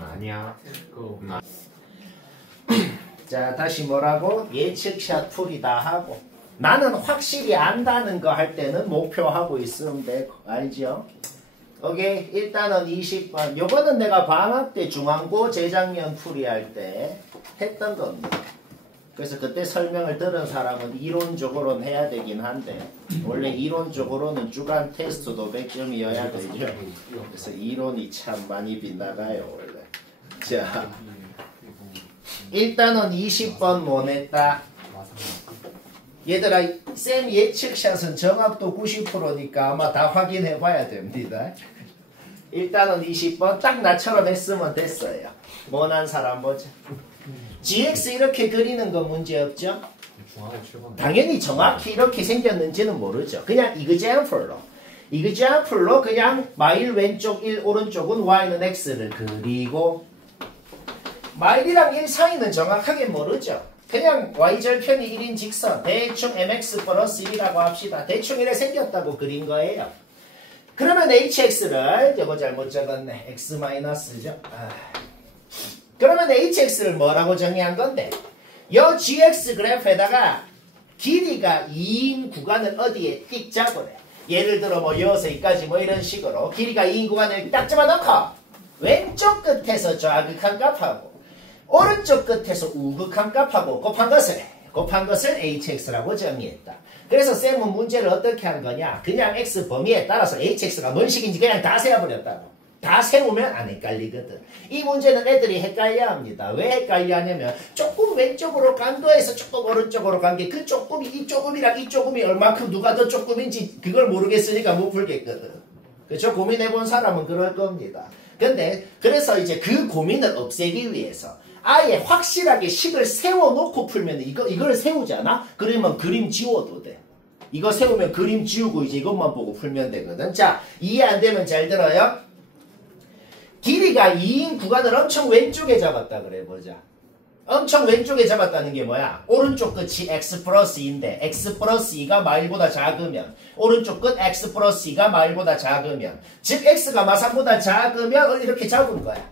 아니야. 자, 다시 뭐라고? 예측샷 풀이다 하고. 나는 확실히 안다는 거 할 때는 목표하고 있으면 돼. 알죠? 오케이. 일단은 20번. 요거는 내가 방학 때 중앙고 재작년 풀이할 때 했던 겁니다. 그래서 그때 설명을 들은 사람은 이론적으로는 해야 되긴 한데 원래 이론적으로는 주간 테스트도 100점이어야 되죠. 그래서 이론이 참 많이 빗나가요 원래. 자, 일단은 20번 뭐 냈다? 얘들아, 쌤 예측샷은 정확도 90%니까 아마 다 확인해 봐야 됩니다. 일단은 20번 딱 나처럼 했으면 됐어요. 원한 사람 보자. GX 이렇게 그리는 거 문제 없죠? 당연히 정확히 이렇게 생겼는지는 모르죠. 그냥 example로 그냥 마일 왼쪽 1 오른쪽은 y는 x를 그리고 마일이랑 1 사이는 정확하게 모르죠. 그냥 y절편이 1인 직선 대충 mx 플러스 1이라고 합시다. 대충 이래 생겼다고 그린 거예요. 그러면 hx를 이거 잘못 적었네. x 마이너스죠. 그러면 hx를 뭐라고 정의한 건데 요 gx 그래프에다가 길이가 2인 구간을 어디에 띡 잡으래. 예를 들어 뭐 여기까지 뭐 이런 식으로 길이가 2인 구간을 딱 잡아놓고 왼쪽 끝에서 좌극한 값하고 오른쪽 끝에서 우극한 값하고 곱한 것을 hx라고 정의했다. 그래서 쌤은 문제를 어떻게 한 거냐. 그냥 x 범위에 따라서 hx가 뭔 식인지 그냥 다 세워버렸다고. 다 세우면 안 헷갈리거든. 이 문제는 애들이 헷갈려 합니다. 왜 헷갈려 하냐면 조금 왼쪽으로 간 거에서 조금 오른쪽으로 간 게 그 조금이 이 조금이랑 이 조금이 얼만큼 누가 더 조금인지 그걸 모르겠으니까 못 풀겠거든. 그렇죠? 고민해본 사람은 그럴 겁니다. 근데 그래서 이제 그 고민을 없애기 위해서 아예 확실하게 식을 세워놓고 풀면 이걸 세우잖아? 그러면 그림 지워도 돼. 이거 세우면 그림 지우고 이제 이것만 보고 풀면 되거든. 자, 이해 안 되면 잘 들어요. 길이가 2인 구간을 엄청 왼쪽에 잡았다 그래 보자. 엄청 왼쪽에 잡았다는 게 뭐야? 오른쪽 끝이 x 플러스 2인데 x 플러스 2가 마일보다 작으면 오른쪽 끝 x 플러스 2가 마일보다 작으면 즉 x가 마삼보다 작으면 이렇게 잡은 거야.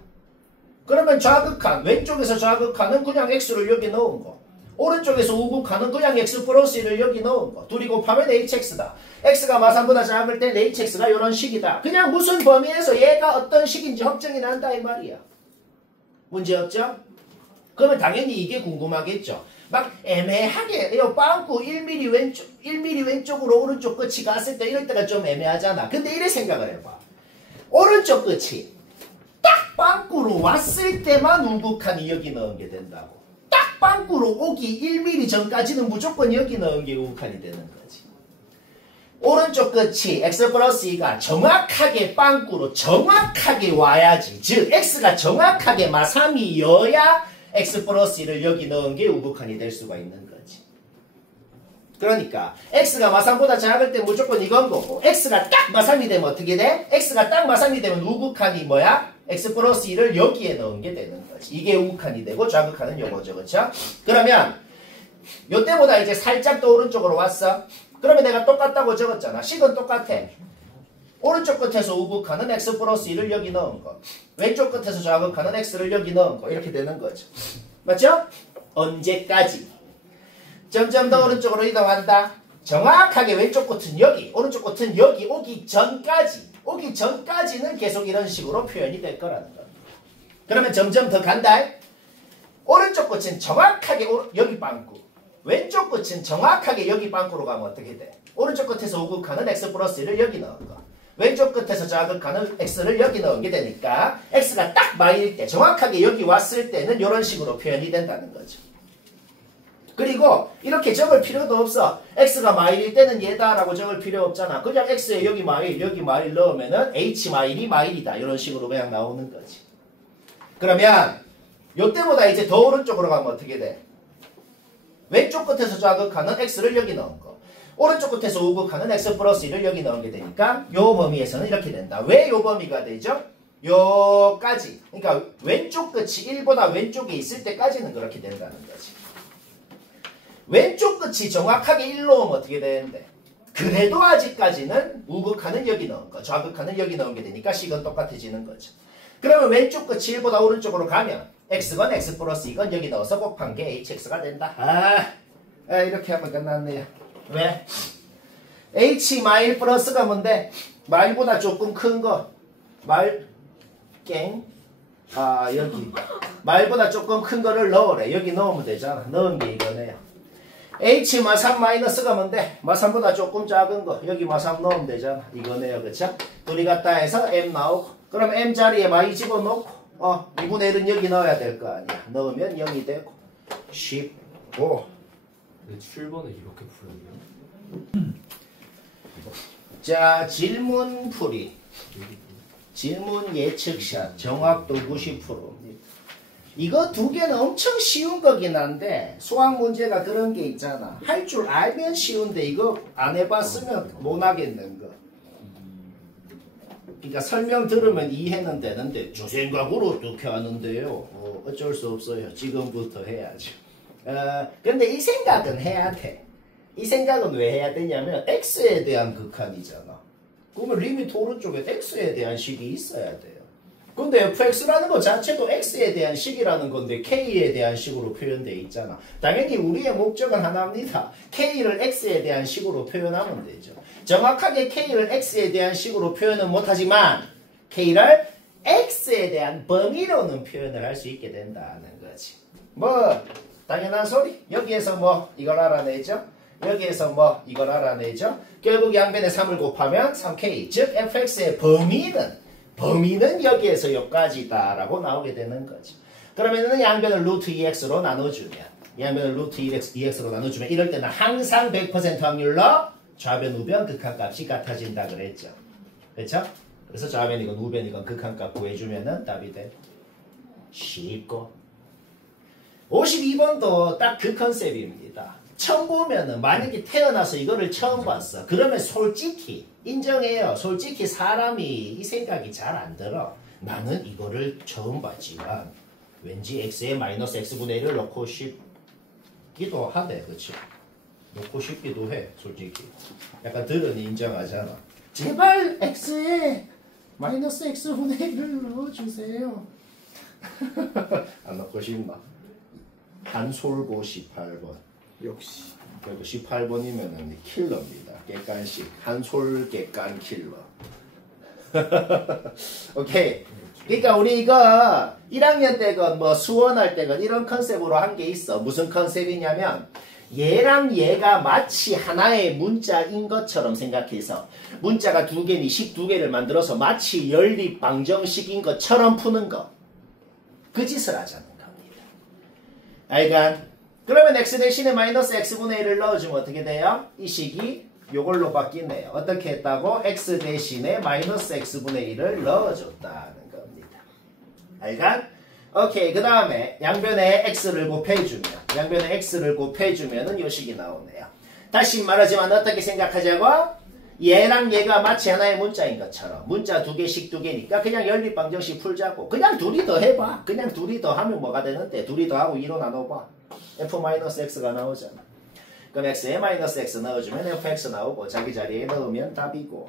그러면 좌극한 왼쪽에서 좌극한은 그냥 x를 여기 넣은 거. 오른쪽에서 우극한은 그냥 x 플러스 1을 여기 넣은 거. 둘이 곱하면 hx다. x가 마삼보다 작을 땐 hx가 이런 식이다. 그냥 무슨 범위에서 얘가 어떤 식인지 확정이 난다 이 말이야. 문제 없죠? 그러면 당연히 이게 궁금하겠죠. 막 애매하게 이 빵꾸 1mm 왼쪽으로 오른쪽 끝이 갔을 때 이럴 때가 좀 애매하잖아. 근데 이래 생각을 해봐. 오른쪽 끝이 딱 빵꾸로 왔을 때만 우극한이 여기 넣은 게 된다고. 딱 빵꾸로 오기 1mm 전까지는 무조건 여기 넣은 게 우극한이 되는 거지. 오른쪽 끝이 x 플러스 2가 정확하게 빵꾸로 정확하게 와야지. 즉 x가 정확하게 마3이어야 x 플러스 1을 여기 넣은 게 우극한이 될 수가 있는 거지. 그러니까 x가 마3보다 작을 때 무조건 이건 거고 x가 딱 마3이 되면 어떻게 돼? x가 딱 마3이 되면 우극한이 뭐야? x 플러스 1을 여기에 넣은 게 되는 거지. 이게 우극한이 되고 좌극한은 요거죠. 그렇죠? 그러면 요때보다 이제 살짝 더 오른쪽으로 왔어. 그러면 내가 똑같다고 적었잖아. 식은 똑같아. 오른쪽 끝에서 우극한은 x 플러스 1을 여기 넣은 거. 왼쪽 끝에서 좌극한은 x를 여기 넣은 거. 이렇게 되는 거죠. 맞죠? 언제까지? 점점 더 오른쪽으로 이동한다. 정확하게 왼쪽 끝은 여기, 오른쪽 끝은 여기 오기 전까지는 계속 이런 식으로 표현이 될 거라는 겁니다. 그러면 점점 더 간다. 오른쪽 끝은 정확하게 여기 빵꾸. 왼쪽 끝은 정확하게 여기 빵꾸로 가면 어떻게 돼? 오른쪽 끝에서 우극한은 x 플러스 1을 여기 넣은 거. 왼쪽 끝에서 좌극한은 x를 여기 넣은 게 되니까 x가 딱 마일 때 정확하게 여기 왔을 때는 이런 식으로 표현이 된다는 거죠. 그리고 이렇게 적을 필요도 없어. x가 마일일 때는 얘다라고 적을 필요 없잖아. 그냥 x에 여기 마일 넣으면은 h 마일이 마일이다. 이런 식으로 그냥 나오는 거지. 그러면 요때보다 이제 더 오른쪽으로 가면 어떻게 돼? 왼쪽 끝에서 좌극하는 x를 여기 넣은 거. 오른쪽 끝에서 우극하는 x 플러스 1을 여기 넣은 게 되니까 요 범위에서는 이렇게 된다. 왜 요 범위가 되죠? 요까지. 그러니까 왼쪽 끝이 1보다 왼쪽에 있을 때까지는 그렇게 된다는 거지. 왼쪽 끝이 정확하게 1로 오면 어떻게 되는데? 그래도 아직까지는 우극한은 여기 넣은 거, 좌극한은 여기 넣은 게 되니까 식은 똑같아지는 거죠. 그러면 왼쪽 끝이 1보다 오른쪽으로 가면 x건 x 플러스 2건 여기 넣어서 곱한 게 hx가 된다. 이렇게 하면 끝났네요. 왜? h 마일 플러스가 뭔데? 마일보다 조금 큰 거. 여기. 마일보다 조금 큰 거를 넣으래. 여기 넣으면 되잖아. 넣은 게 이거네요. h 마3 마이너스가 뭔데? 마3보다 조금 작은 거. 여기 마3 넣으면 되잖아. 이거네요. 그쵸? 둘이 같다 해서 m 나오고. 그럼 m 자리에 마이 집어넣고 2분의 1은 여기 넣어야 될 거 아니야. 넣으면 0이 되고 15. 7번을 이렇게 풀었네요. 자, 질문풀이. 질문 예측샷. 정확도 90%입니다. 이거 두 개는 엄청 쉬운 거긴 한데 수학 문제가 그런 게 있잖아. 할 줄 알면 쉬운데 이거 안 해봤으면 못 하겠는 거. 그러니까 설명 들으면 이해는 되는데 저 생각으로 어떻게 하는데요? 어쩔 수 없어요. 지금부터 해야죠. 근데 이 생각은 해야 돼. 이 생각은 왜 해야 되냐면 x에 대한 극한이잖아. 그러면 리미트 오른쪽에 x에 대한 식이 있어야 돼요. 근데 fx라는 것 자체도 x에 대한 식이라는 건데 k에 대한 식으로 표현되어 있잖아. 당연히 우리의 목적은 하나입니다. k를 x에 대한 식으로 표현하면 되죠. 정확하게 k를 x에 대한 식으로 표현은 못하지만 k를 x에 대한 범위로는 표현을 할 수 있게 된다는 거지. 뭐 당연한 소리. 여기에서 뭐 이걸 알아내죠. 여기에서 뭐 이걸 알아내죠. 결국 양변에 3을 곱하면 3k. 즉 fx의 범위는 여기에서 여기까지다 라고 나오게 되는 거죠. 그러면은 양변을 루트 2x로 나눠주면 이럴 때는 항상 100% 확률로 좌변 우변 극한값이 같아진다 그랬죠. 그렇죠? 그래서 좌변이건 우변이건 극한값 구해주면은 답이 돼. 쉽고 52번도 딱 그 컨셉입니다. 처음 보면은 만약에 태어나서 이거를 처음 봤어. 그러면 솔직히 인정해요. 솔직히 사람이 이 생각이 잘 안 들어. 나는 이거를 처음 봤지만 왠지 x에 마이너스 x분의 1을 넣고 싶기도 하대. 그치? 넣고 싶기도 해. 솔직히. 약간 들으니 인정하잖아. 제발 x에 마이너스 x분의 1을 넣어주세요. 안 넣고 싶나? 한솔고 18번. 역시. 그리고 18번이면은 킬러입니다. 객관식. 한솔 객관 킬러. 오케이. 그러니까 우리 이거 1학년 때건 뭐 수원할 때건 이런 컨셉으로 한 게 있어. 무슨 컨셉이냐면 얘랑 얘가 마치 하나의 문자인 것처럼 생각해서 문자가 두 개니 식 두 개를 만들어서 마치 연립 방정식인 것처럼 푸는 거. 그 짓을 하자는 겁니다. 알간? 그러면 x 대신에 마이너스 x분의 1을 넣어주면 어떻게 돼요? 이 식이 요걸로 바뀌네요. 어떻게 했다고? x 대신에 마이너스 x분의 1을 넣어줬다는 겁니다. 알간? 오케이. 그 다음에 양변에 x를 곱해주면은 요 식이 나오네요. 다시 말하지만 어떻게 생각하자고? 얘랑 얘가 마치 하나의 문자인 것처럼 문자 두 개씩 두 개니까 그냥 연립방정식 풀자고. 그냥 둘이 더 해봐. 그냥 둘이 더 하면 뭐가 되는데 둘이 더하고 2로 나눠봐. f-x가 나오잖아. 그럼 x에 마이너스 x 넣어주면 fx 나오고 자기 자리에 넣으면 답이고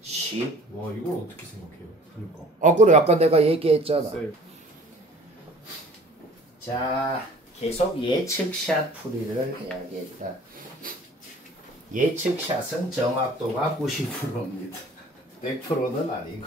10. 와 이걸 어떻게 생각해요? 그러니까. 그래 아까 내가 얘기했잖아. 쌤. 자 계속 예측샷 풀이를 해야겠다. 예측샷은 정확도가 90%입니다. 100%는 아니고.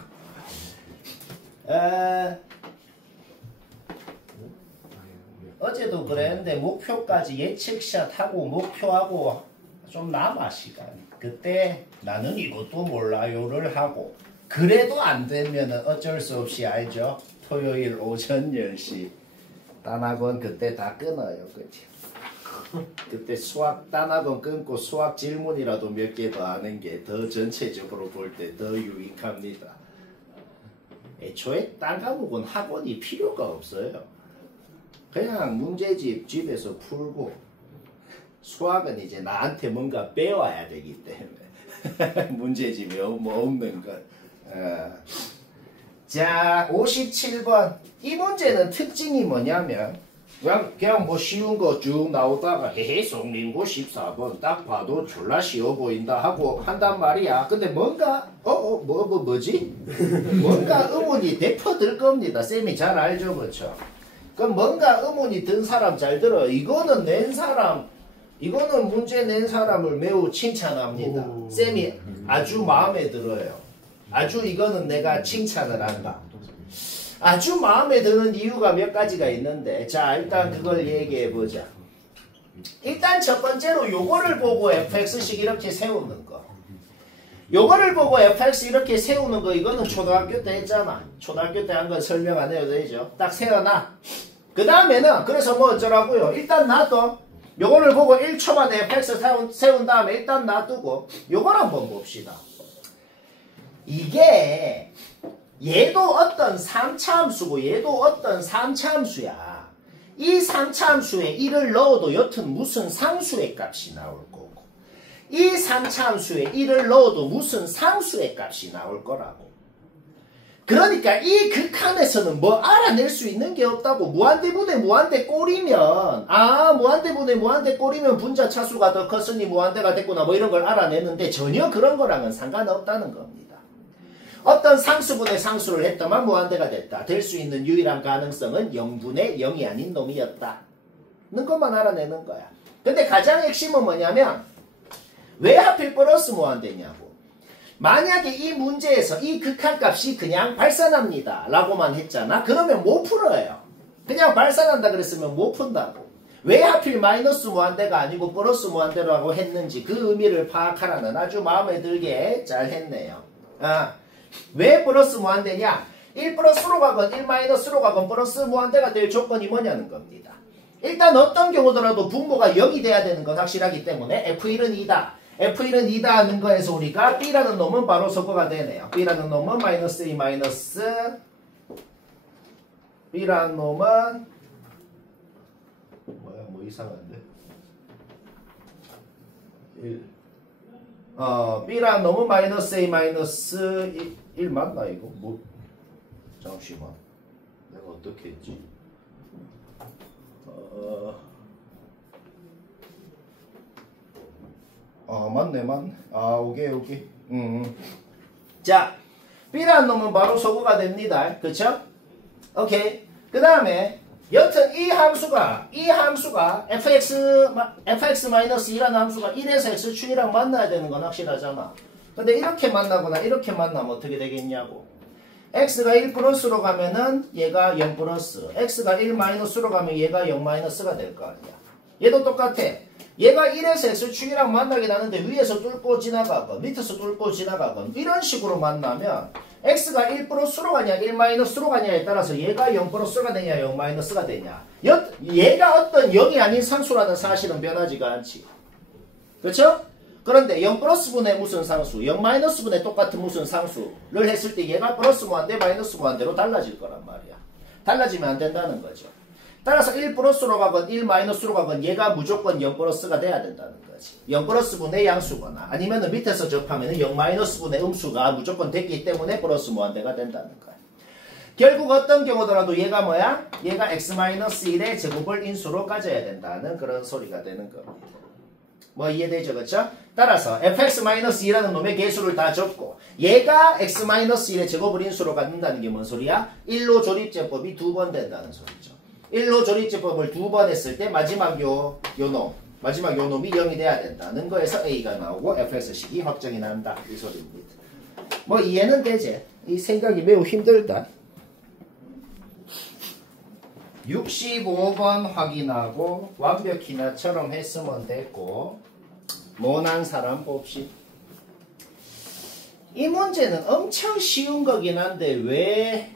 어제도 그랬는데 목표까지 예측샷하고 목표하고 좀 남아 시간이. 그때 나는 이것도 몰라요를 하고 그래도 안 되면은 어쩔 수 없이 알죠. 토요일 오전 10시 단학원 그때 다 끊어요. 그치? 그때 수학 단학원 끊고 수학 질문이라도 몇 개 더 하는 게 더 전체적으로 볼 때 더 유익합니다. 애초에 딴 과목은 학원이 필요가 없어요. 그냥 문제집 집에서 풀고 수학은 이제 나한테 뭔가 배워야 되기 때문에 문제집이 뭐 없는 것. 자 57번 이 문제는 특징이 뭐냐면 그냥 뭐 쉬운 거 쭉 나오다가 헤헤 송림고 14번 딱 봐도 졸라 쉬워 보인다 하고 한단 말이야. 근데 뭔가 뭐지? 뭔가 의문이 대퍼들 겁니다. 쌤이 잘 알죠, 그렇죠? 그럼 뭔가 의문이 든 사람 잘 들어요. 이거는 문제 낸 사람을 매우 칭찬합니다. 쌤이 아주 마음에 들어요. 아주 이거는 내가 칭찬을 한다. 아주 마음에 드는 이유가 몇 가지가 있는데, 자, 일단 그걸 얘기해 보자. 일단 첫 번째로 요거를 보고 fx식 이렇게 세우는 거. 요거를 보고 fx 이렇게 세우는 거, 이거는 초등학교 때 했잖아. 초등학교 때 한 건 설명 안 해도 되죠. 딱 세워놔. 그 다음에는, 그래서 뭐 어쩌라고요? 일단 놔둬. 요거를 보고 1초 만에 fx 세운 다음에 일단 놔두고, 요걸 한번 봅시다. 이게, 얘도 어떤 3차 함수고 얘도 어떤 3차 함수야. 이 3차 함수에 1을 넣어도 여튼 무슨 상수의 값이 나올 거고 이 3차 함수에 1을 넣어도 무슨 상수의 값이 나올 거라고. 그러니까 이 극한에서는 뭐 알아낼 수 있는 게 없다고. 무한대분의 무한대 꼴이면 무한대분의 무한대 꼴이면 분자 차수가 더 컸으니 무한대가 됐구나 뭐 이런 걸 알아내는데 전혀 그런 거랑은 상관없다는 겁니다. 어떤 상수분의 상수를 했더만 무한대가 됐다. 될 수 있는 유일한 가능성은 0분의 0이 아닌 놈이었다. 는 것만 알아내는 거야. 근데 가장 핵심은 뭐냐면 왜 하필 플러스 무한대냐고. 만약에 이 문제에서 이 극한값이 그냥 발산합니다 라고만 했잖아. 그러면 못 풀어요. 그냥 발산한다 그랬으면 못 푼다고. 왜 하필 마이너스 무한대가 아니고 플러스 무한대라고 했는지 그 의미를 파악하라는 아주 마음에 들게 잘 했네요. 왜 플러스 무한대냐? 1 플러스로 가건 1 마이너스로 가건 플러스 무한대가 될 조건이 뭐냐는 겁니다. 일단 어떤 경우더라도 분모가 0이 돼야 되는 건 확실하기 때문에 F1은 2다. F1은 2다 하는 거에서 우리가 B라는 놈은 바로 섞어가 되네요. B라는 놈은 마이너스 2 마이너스 B라는 놈은 뭐야 뭐 이상한데 1 B라는 놈은 마이너스 A 마이너스 1 맞나 이거? 뭐 잠시만 내가 어떻게 했지? 맞네. 오케이. 자, B라는 놈은 바로 소거가 됩니다. 그쵸? 오케이. 그 다음에 여튼 이 함수가 fx-2라는 함수가 1에서 x축이랑 만나야 되는 건 확실하잖아. 근데 이렇게 만나거나 이렇게 만나면 어떻게 되겠냐고. x가 1 플러스로 가면은 얘가 0 플러스, x가 1 마이너스로 가면 얘가 0 마이너스가 될 거 아니야. 얘도 똑같아. 얘가 1에서 x축이랑 만나긴 하는데 위에서 뚫고 지나가건 밑에서 뚫고 지나가건 이런 식으로 만나면 x가 1 플러스로 가냐 1 마이너스로 가냐에 따라서 얘가 0 플러스가 되냐 0 마이너스가 되냐 얘가 어떤 0이 아닌 상수라는 사실은 변하지가 않지. 그렇죠? 그런데 0 플러스분의 무슨 상수 0 마이너스분의 똑같은 무슨 상수를 했을 때 얘가 플러스 무한대 마이너스 무한대로 달라질 거란 말이야. 달라지면 안 된다는 거죠. 따라서 1 플러스로 가건 1 마이너스로 가건 얘가 무조건 0 플러스가 돼야 된다는 거지. 0 플러스분의 양수거나 아니면 밑에서 접하면 0 마이너스분의 음수가 무조건 됐기 때문에 플러스 무한대가 된다는 거야. 결국 어떤 경우더라도 얘가 뭐야? 얘가 x-1의 제곱을 인수로 가져야 된다는 그런 소리가 되는 겁니다. 뭐 이해되죠? 그렇죠? 따라서 fx-2라는 놈의 개수를 다 접고 얘가 x-1의 제곱을 인수로 갖는다는 게 뭔 소리야? 1로 조립제법이 2번 된다는 소리죠. 1로 조립제법을 2번 했을 때 마지막 요 놈이 0이 돼야 된다는 거에서 A가 나오고 fx식이 확정이 난다. 이 소리입니다. 뭐 이해는 되지? 이 생각이 매우 힘들다. 65번 확인하고 완벽히 나처럼 했으면 됐고 모난 사람 봅시다. 이 문제는 엄청 쉬운 거긴 한데 왜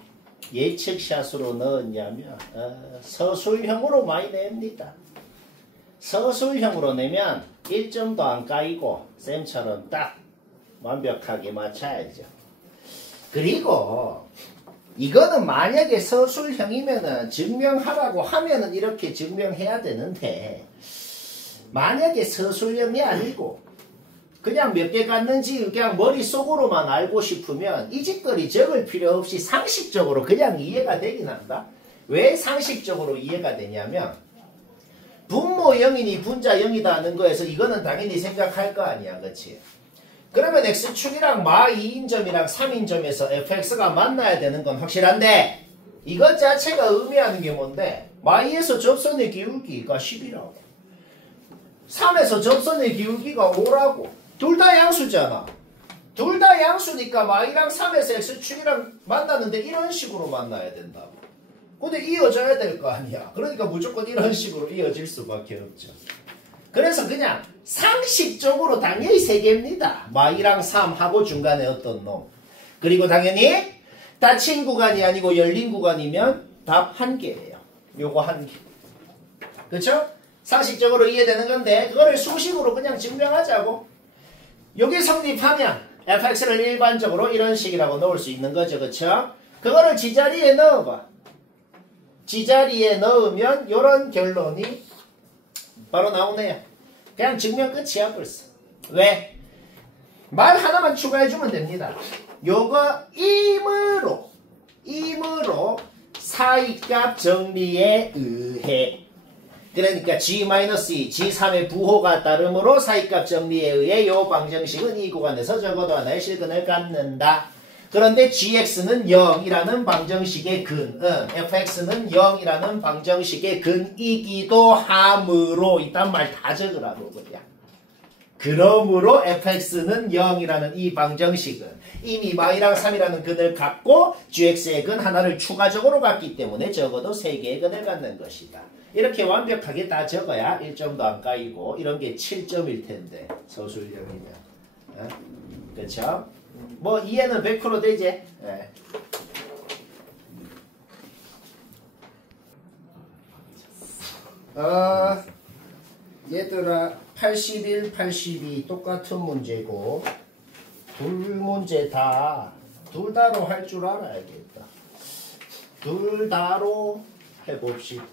예측샷으로 넣었냐면 서술형으로 많이 냅니다. 서술형으로 내면 1점도 안 까이고 쌤처럼 딱 완벽하게 맞춰야죠. 그리고 이거는 만약에 서술형이면은 증명하라고 하면은 이렇게 증명해야 되는데 만약에 서술형이 아니고 그냥 몇 개 갔는지 그냥 머릿속으로만 알고 싶으면 이 짓거리 적을 필요 없이 상식적으로 그냥 이해가 되긴 한다. 왜 상식적으로 이해가 되냐면 분모 0이니 분자 0이다 하는 거에서 이거는 당연히 생각할 거 아니야. 그치? 그러면 x축이랑 마 2인점이랑 3인점에서 fx가 만나야 되는 건 확실한데 이것 자체가 의미하는 게 뭔데 마 2에서 접선의 기울기가 10이라고 3에서 접선의 기울기가 5라고 둘 다 양수잖아. 둘 다 양수니까 마이랑 3에서 x축이랑 만나는데 이런 식으로 만나야 된다고. 근데 이어져야 될 거 아니야. 그러니까 무조건 이런 식으로 이어질 수밖에 없죠. 그래서 그냥 상식적으로 당연히 3개입니다. 마이랑 3하고 중간에 어떤 놈. 그리고 당연히 닫힌 구간이 아니고 열린 구간이면 답 1개예요. 요거 1개. 그쵸? 상식적으로 이해되는 건데 그거를 수식으로 그냥 증명하자고. 요게 성립하면 fx를 일반적으로 이런 식이라고 넣을 수 있는 거죠. 그쵸? 그거를 지자리에 넣어봐. 지자리에 넣으면 요런 결론이 바로 나오네요. 그냥 증명 끝이야 벌써. 왜? 말 하나만 추가해주면 됩니다. 요거 임으로 사이값 정리에 의해 그러니까 G-2, G3의 부호가 따름으로 사이값 정리에 의해 요 방정식은 이 구간에서 적어도 하나의 실근을 갖는다. 그런데 gx는 0이라는 방정식의 fx는 0이라는 방정식의 근이기도 하므로 이딴 말 다 적으라고 그냥. 그러므로 fx는 0이라는 이 방정식은 이미 마이랑 3이라는 근을 갖고 gx의 근 하나를 추가적으로 갖기 때문에 적어도 3개의 근을 갖는 것이다. 이렇게 완벽하게 다 적어야 1점도 안 까이고 이런 게 7점일 텐데 서술형이면. 그렇죠? 뭐 이해는 100% 되지? 네. 얘들아 81, 82 똑같은 문제고 둘 문제 다 둘 다로 할 줄 알아야겠다. 둘 다로 해봅시다.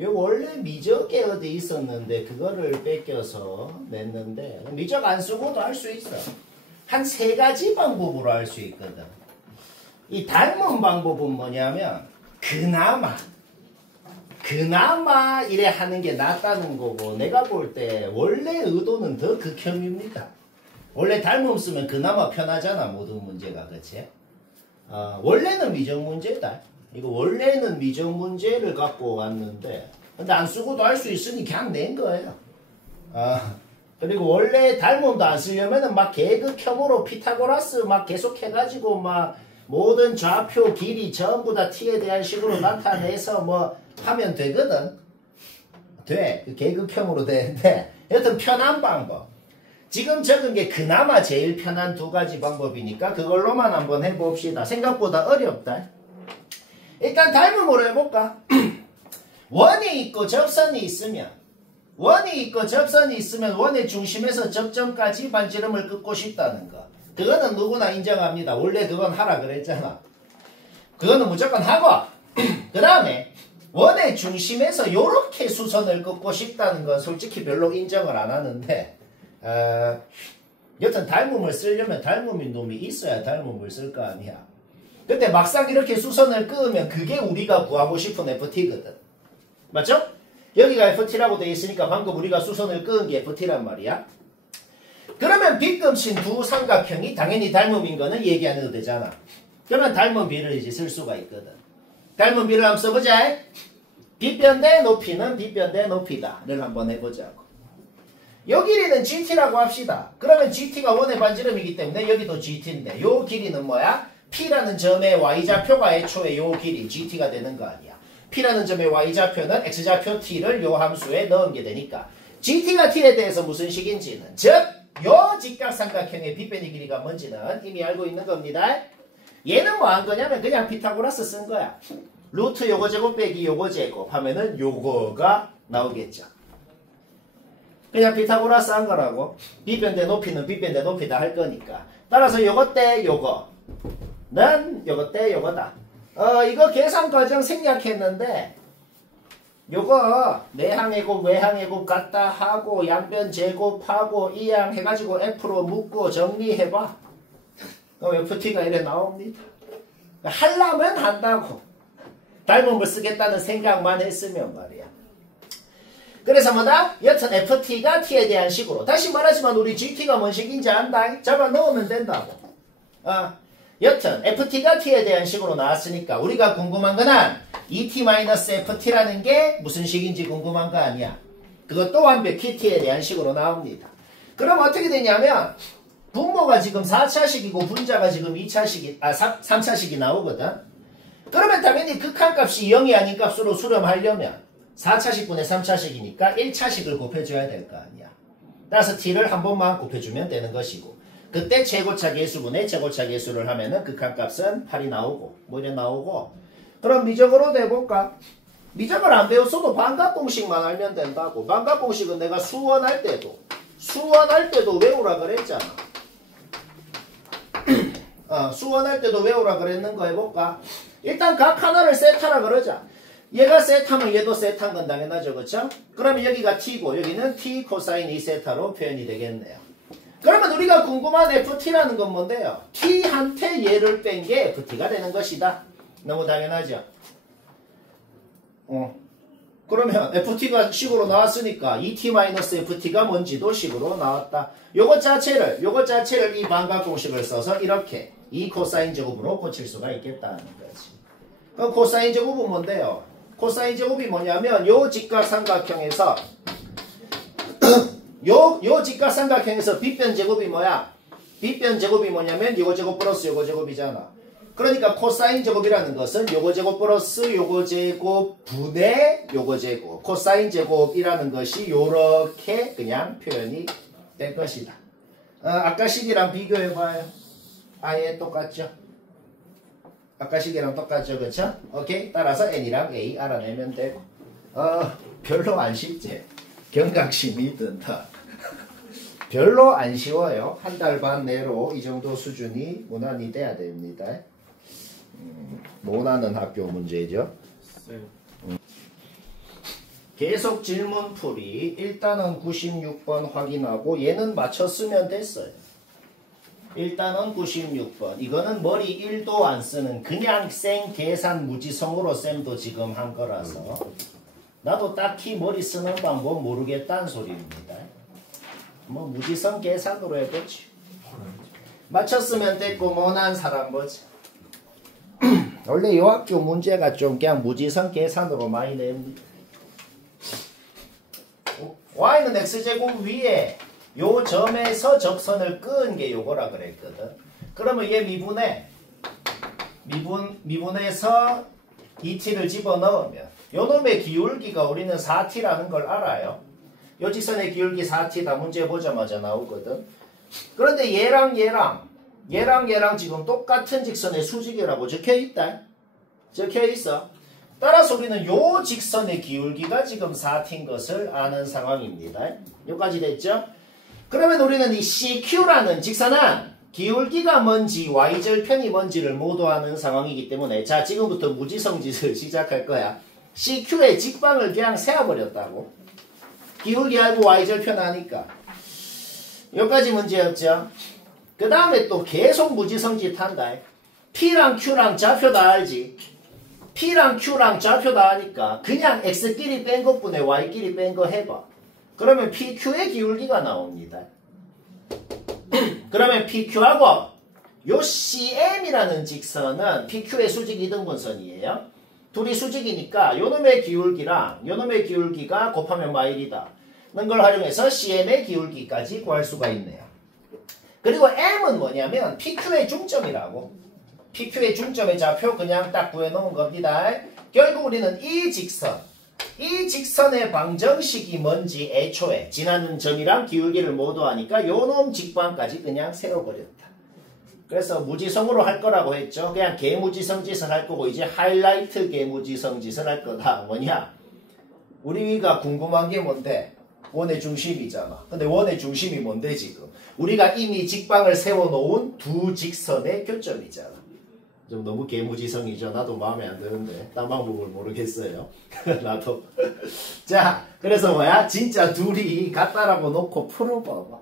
요 원래 미적에 어디 있었는데 그거를 뺏겨서 냈는데 미적 안 쓰고도 할 수 있어. 한 3가지 방법으로 할 수 있거든. 이 닮은 방법은 뭐냐면 그나마 이래 하는 게 낫다는 거고 내가 볼 때 원래 의도는 더 극혐입니다. 원래 닮음 쓰면 그나마 편하잖아 모든 문제가. 그치? 원래는 미적 문제다. 이거 원래는 미적 문제를 갖고 왔는데 근데 안 쓰고도 할 수 있으니 그냥 낸 거예요. 그리고 원래 닮음도 안 쓰려면은 막 개극혐으로 피타고라스 막 계속 해가지고 막 모든 좌표 길이 전부 다 t에 대한 식으로 나타내서 뭐 하면 되거든. 돼. 개극혐으로 되는데 여튼 편한 방법. 지금 적은 게 그나마 제일 편한 2가지 방법이니까 그걸로만 한번 해봅시다. 생각보다 어렵다. 일단 닮음으로 해볼까? 원이 있고 접선이 있으면 원의 중심에서 접점까지 반지름을 긋고 싶다는 거. 그거는 누구나 인정합니다. 원래 그건 하라 그랬잖아. 그거는 무조건 하고 그 다음에 원의 중심에서 요렇게 수선을 긋고 싶다는 건 솔직히 별로 인정을 안 하는데 여튼 닮음을 쓰려면 닮음인 놈이 있어야 닮음을 쓸 거 아니야. 근데 막상 이렇게 수선을 끄으면 그게 우리가 구하고 싶은 FT거든. 맞죠? 여기가 FT라고 되어 있으니까 방금 우리가 수선을 끄은 게 FT란 말이야. 그러면 빗금친 두 삼각형이 당연히 닮음인 거는 얘기 안 해도 되잖아. 그러면 닮은 비를 이제 쓸 수가 있거든. 닮은 비를 한번 써보자. 빗변대 높이는 빗변대 높이다를 한번 해보자고. 요 길이는 GT라고 합시다. 그러면 GT가 원의 반지름이기 때문에 여기도 GT인데 요 길이는 뭐야? P라는 점의 Y좌표가 애초에 요 길이 GT가 되는 거 아니야. P라는 점의 Y좌표는 X좌표 T를 요 함수에 넣은 게 되니까 GT가 T에 대해서 무슨 식인지는 즉 요 직각삼각형의 빗변의 길이가 뭔지는 이미 알고 있는 겁니다. 얘는 뭐 한 거냐면 그냥 피타고라스 쓴 거야. 루트 요거 제곱 빼기 요거 제곱 하면은 요거가 나오겠죠. 그냥 피타고라스 한 거라고. 빗변대 높이는 빗변대 높이다 할 거니까. 따라서 요거 때 요거는 요거 때 요거다. 이거 계산 과정 생략했는데 요거 내항의 곱 외항의 곱 갖다 하고 양변 제곱하고 이항 해가지고 F로 묶고 정리해봐. FT가 이래 나옵니다. 하려면 한다고. 닮음을 쓰겠다는 생각만 했으면 말이야. 그래서 뭐다? 여튼 ft가 t에 대한 식으로. 다시 말하지만 우리 gt가 뭔 식인지 안다. 잡아 넣으면 된다고. 여튼 ft가 t에 대한 식으로 나왔으니까 우리가 궁금한 거는 et-ft라는 게 무슨 식인지 궁금한 거 아니야. 그것도 완벽히 t에 대한 식으로 나옵니다. 그럼 어떻게 되냐면 분모가 지금 4차식이고 분자가 지금 3차식이 나오거든. 그러면 당연히 극한값이 0이 아닌 값으로 수렴하려면 4차식분의 3차식이니까 1차식을 곱해줘야 될 거 아니야. 따라서 t를 한 번만 곱해주면 되는 것이고 그때 최고차 계수분의 최고차 계수를 하면은 극한값은 8이 나오고 뭐 이래 나오고. 그럼 미적으로 내볼까? 미적을 안 배웠어도 반값공식만 알면 된다고. 반값공식은 내가 수원할 때도 외우라 그랬잖아. 수원할 때도 외우라 그랬는 거 해볼까? 일단 각 하나를 세타라 그러자. 얘가 세타면 얘도 세타인 건 당연하죠. 그쵸? 그러면 여기가 t고 여기는 t 코사인 2세타로 표현이 되겠네요. 그러면 우리가 궁금한 ft라는 건 뭔데요? t한테 얘를 뺀 게 ft가 되는 것이다. 너무 당연하죠? 그러면 ft가 식으로 나왔으니까 et-ft가 뭔지도 식으로 나왔다. 요것 자체를 이 반값공식을 써서 이렇게 2 코사인 제곱으로 고칠 수가 있겠다는 거지. 그럼 코사인 제곱은 뭔데요? 코사인 제곱이 뭐냐면 요 직각삼각형에서 요 직각삼각형에서 빗변 제곱이 뭐야? 빗변 제곱이 뭐냐면 요거 제곱 플러스 요거 제곱이잖아. 그러니까 코사인 제곱이라는 것은 요거 제곱 플러스 요거 제곱 분의 요거 제곱. 코사인 제곱이라는 것이 요렇게 그냥 표현이 될 것이다. 아까 식이랑 비교해봐요. 아예 똑같죠? 아까 식이랑 똑같죠? 그쵸? 오케이? 따라서 n이랑 a 알아내면 되고. 별로 안 쉽지? 경각심이 든다. 별로 안 쉬워요. 한 달 반 내로 이 정도 수준이 무난히 돼야 됩니다. 모나는 학교 문제죠. 계속 질문풀이. 일단은 96번 확인하고 얘는 맞췄으면 됐어요. 일단은 96번. 이거는 머리 1도 안 쓰는 그냥 생 계산 무지성으로 쌤도 지금 한 거라서 나도 딱히 머리 쓰는 방법 모르겠다는 소리입니다. 뭐 무지성 계산으로 해보지. 맞췄으면 됐고 못한 사람 뭐지. 원래 요 학교 문제가 좀 그냥 무지성 계산으로 많이 냅니다. y는 x제곱 위에 요 점에서 적선을 끄은 게 요거라 그랬거든. 그러면 얘 미분에서 2t를 집어넣으면 요 놈의 기울기가 우리는 4t라는 걸 알아요. 요 직선의 기울기 4t 다 문제 보자마자 나오거든. 그런데 얘랑 지금 똑같은 직선의 수직이라고 적혀있다. 적혀있어. 따라서 우리는 요 직선의 기울기가 지금 4t인 것을 아는 상황입니다. 여기까지 됐죠? 그러면 우리는 이 CQ라는 직선은 기울기가 뭔지 y절편이 뭔지를 모두 아는 상황이기 때문에 자 지금부터 무지성짓을 시작할 거야. CQ의 직방을 그냥 세워버렸다고. 기울기 알고 y절편 아니까. 여기까지 문제였죠? 그 다음에 또 계속 무지성짓 한다. P랑 Q랑 좌표 다 알지? P랑 Q랑 좌표 다 아니까 그냥 X끼리 뺀 것분에 Y끼리 뺀 거 해봐. 그러면 PQ의 기울기가 나옵니다. 그러면 PQ하고 요 CM이라는 직선은 PQ의 수직 이등분선이에요. 둘이 수직이니까 요놈의 기울기랑 요놈의 기울기가 곱하면 마일이다. 는 걸 활용해서 CM의 기울기까지 구할 수가 있네요. 그리고 M은 뭐냐면 PQ의 중점이라고. PQ의 중점의 좌표 그냥 딱 구해놓은 겁니다. 결국 우리는 이 직선의 방정식이 뭔지 애초에 지나는 점이랑 기울기를 모두 하니까 요놈 직방까지 그냥 세워버렸다. 그래서 무지성으로 할 거라고 했죠. 그냥 개무지성 짓을 할 거고 이제 하이라이트 개무지성 짓을 할 거다. 뭐냐? 우리가 궁금한 게 뭔데? 원의 중심이잖아. 근데 원의 중심이 뭔데 지금? 우리가 이미 직방을 세워놓은 두 직선의 교점이잖아. 좀 너무 개무지성이죠. 나도 마음에 안 드는데 딴 방법을 모르겠어요. 나도. 자, 그래서 뭐야? 진짜 둘이 같다라고 놓고 풀어봐봐.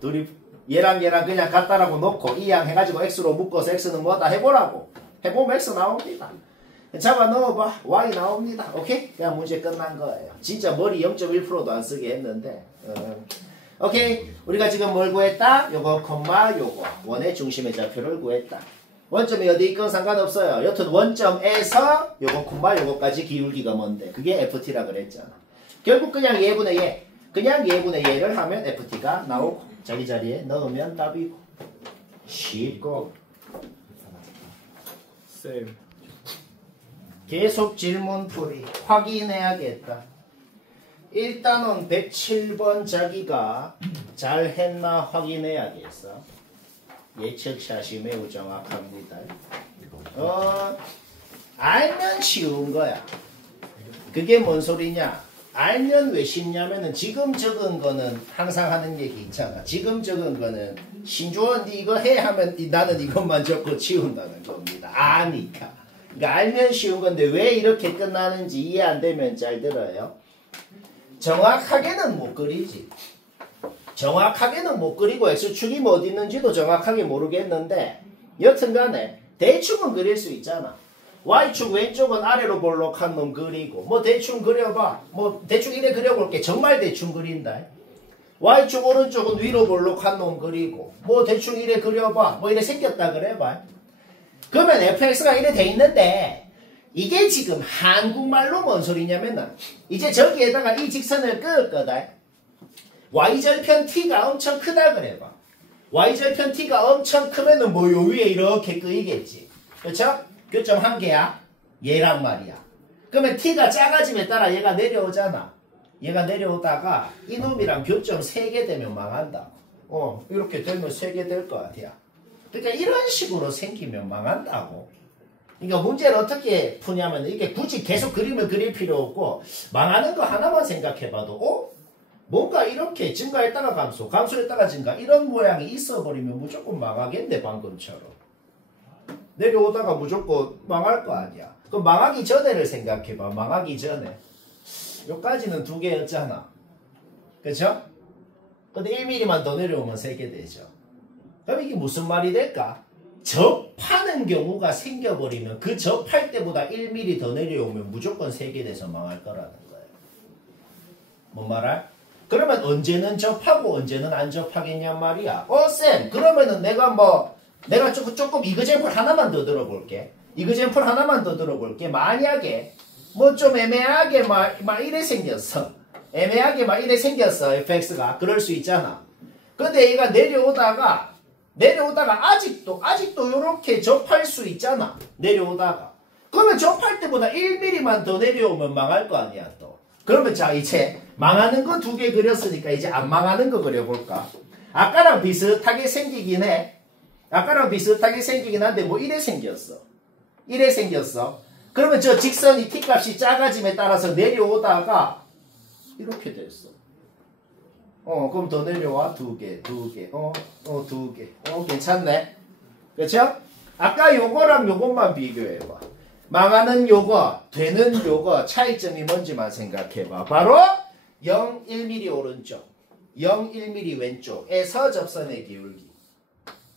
둘이 얘랑 그냥 같다라고 놓고 이 양 해가지고 x로 묶어서 x는 뭐다 해보라고. 해보면 x 나옵니다. 잡아 넣어봐. Y 나옵니다. 오케이? 그냥 문제 끝난 거예요. 진짜 머리 0.1%도 안 쓰게 했는데. 오케이. 우리가 지금 뭘 구했다? 요거 콤마 요거 원의 중심의 좌표를 구했다. 원점이 어디 있건 상관없어요. 여튼 원점에서 요거 콤마 요거까지 기울기가 뭔데? 그게 FT라 그랬잖아. 결국 그냥 예분의 예. 그냥 예분의 예를 하면 FT가 나오고 자기 자리에 넣으면 답이고. 쉽고. 쌤. 계속 질문풀이 확인해야겠다. 일단은 107번 자기가 잘 했나 확인해야겠어. 예측샷이 매우 정확합니다. 알면 쉬운 거야. 그게 뭔 소리냐? 알면 왜 쉽냐면은 지금 적은 거는 항상 하는 얘기 있잖아. 지금 적은 거는 신조어 니 이거 해 하면 나는 이것만 적고 치운다는 겁니다. 아니까. 그러니까 알면 쉬운 건데 왜 이렇게 끝나는지 이해 안 되면 잘 들어요. 정확하게는 못 그리지. 정확하게는 못 그리고 X축이 뭐 어디 있는지도 정확하게 모르겠는데 여튼간에 대충은 그릴 수 있잖아. Y축 왼쪽은 아래로 볼록한 놈 그리고 뭐 대충 그려봐. 뭐 대충 이래 그려볼게. 정말 대충 그린다. Y축 오른쪽은 위로 볼록한 놈 그리고 뭐 대충 이래 그려봐. 뭐 이래 생겼다 그래봐. 그러면 fx가 이래 돼 있는데 이게 지금 한국말로 뭔 소리냐면 이제 저기에다가 이 직선을 그었거든. y절편 t가 엄청 크다 그래봐. y절편 t가 엄청 크면은 뭐 요 위에 이렇게 끄이겠지. 그쵸? 교점 한 개야. 얘랑 말이야. 그러면 t가 작아짐에 따라 얘가 내려오잖아. 얘가 내려오다가 이놈이랑 교점 3개 되면 망한다. 이렇게 되면 3개 될 거 같아. 그러니까 이런 식으로 생기면 망한다고. 그러니까 문제를 어떻게 푸냐면 이게 굳이 계속 그림을 그릴 필요 없고 망하는 거 하나만 생각해봐도 뭔가 이렇게 증가했다가 감소, 감소했다가 증가 이런 모양이 있어버리면 무조건 망하겠네. 방금처럼. 내려오다가 무조건 망할 거 아니야. 그럼 망하기 전에를 생각해봐. 망하기 전에. 요까지는 2개였잖아. 그쵸? 근데 1mm만 더 내려오면 3개 되죠. 그럼 이게 무슨 말이 될까? 접하는 경우가 생겨버리면 그 접할 때보다 1mm 더 내려오면 무조건 3개 돼서 망할 거라는 거예요. 뭔 말할? 그러면 언제는 접하고 언제는 안 접하겠냔 말이야. 쌤 그러면은 내가 조금 이그젠플 하나만 더 들어볼게. 이그젠플 하나만 더 들어볼게. 만약에 뭐 좀 애매하게 막 이래 생겼어. 애매하게 막 이래 생겼어. fx가. 그럴 수 있잖아. 근데 얘가 내려오다가 아직도 요렇게 접할 수 있잖아. 내려오다가. 그러면 접할 때보다 1mm만 더 내려오면 망할 거 아니야 또. 그러면 자 이제 망하는 거 2개 그렸으니까 이제 안 망하는 거 그려볼까. 아까랑 비슷하게 생기긴 해. 아까랑 비슷하게 생기긴 한데 뭐 이래 생겼어. 이래 생겼어. 그러면 저 직선이 t값이 작아짐에 따라서 내려오다가 이렇게 됐어. 그럼 더 내려와. 2개. 2개. 괜찮네. 그쵸? 아까 요거랑 요것만 비교해봐. 망하는 요거, 되는 요거, 차이점이 뭔지만 생각해봐. 바로 0, 1mm 오른쪽, 0, 1mm 왼쪽에서 접선의 기울기.